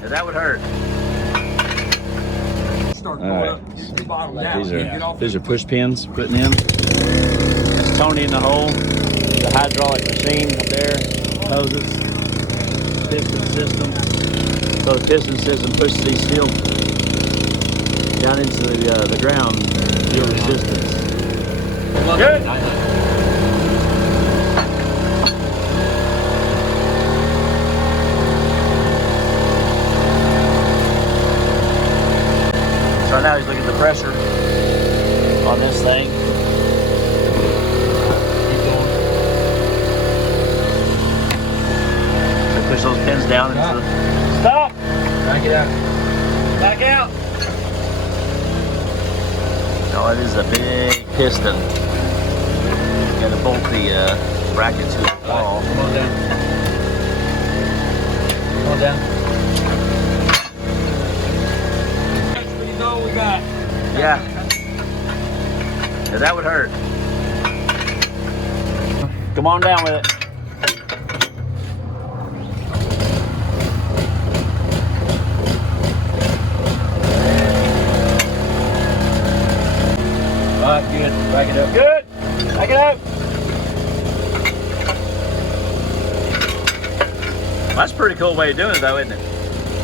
Yeah, that would hurt. All right. These are push pins putting in. That's Tony in the hole. The hydraulic machine up there. Hoses. Piston system. So the piston system pushes these steel down into the ground. Steel resistance. Good. So now he's looking at the pressure on this thing. Keep going. So push those pins down into the... Stop! Back it out. Back out! No, it is a big piston. You gotta bolt the bracket to the wall. Come on down. Come on down. We got. Yeah. Yeah, that would hurt. Come on down with it. All right, good. Back it up. Good. Back it up. That's a pretty cool way of doing it, though, isn't it?